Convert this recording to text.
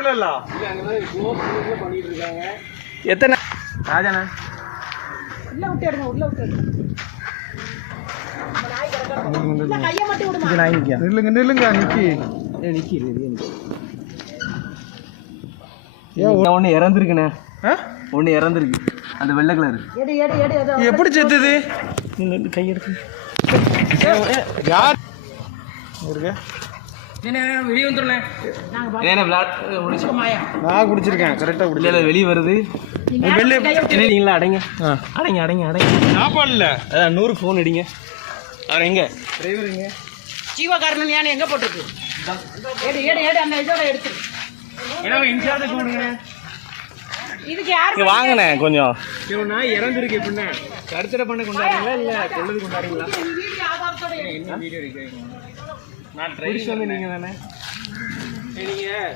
வரல பண்ணிட்டு இருக்காங்க. எத்தனை ராஜாண்ணா உள்ள விட்டு எடுங்க, உள்ள விட்டு எடுங்க. நில்லுங்க நில்லுங்க நிக்கி நிக்கி ஒன்று இறந்துருக்குண்ணே. ஒன்று இறந்துருக்கு அந்த வெள்ளை கலர். எப்படி செத்துது? கையெடுத்து யார் வெளியே வந்துடுறேன். நான் குடிச்சிருக்கேன் கரெக்டாக குடிச்சல வெளியே வருது. வெளியே அடைங்க அடைங்க அடைங்க அடைங்க. சாப்பாடு இல்லை அதான் 100 ஃபோன் அடிங்க. அவர் எங்க டிரைவர் எங்க? ஜீவகாரணன் யானை எங்கே போட்டுருக்கு? அந்த இதோட எடுத்து இன்சார்ஜ் கொடுங்க. இதுக்கு யாரு வாங்கினே கொஞ்சம் நான் இறந்துருக்கு. எப்படின்னா கருத்தடை பண்ண கொண்டாடுறீங்களா இல்லை கொள்ளது கொண்டாடுறீங்களா? என்ன வீடியோ இருக்கு? நான் ட்ரைவ் வந்து நீங்கள் தானே? நீங்கள்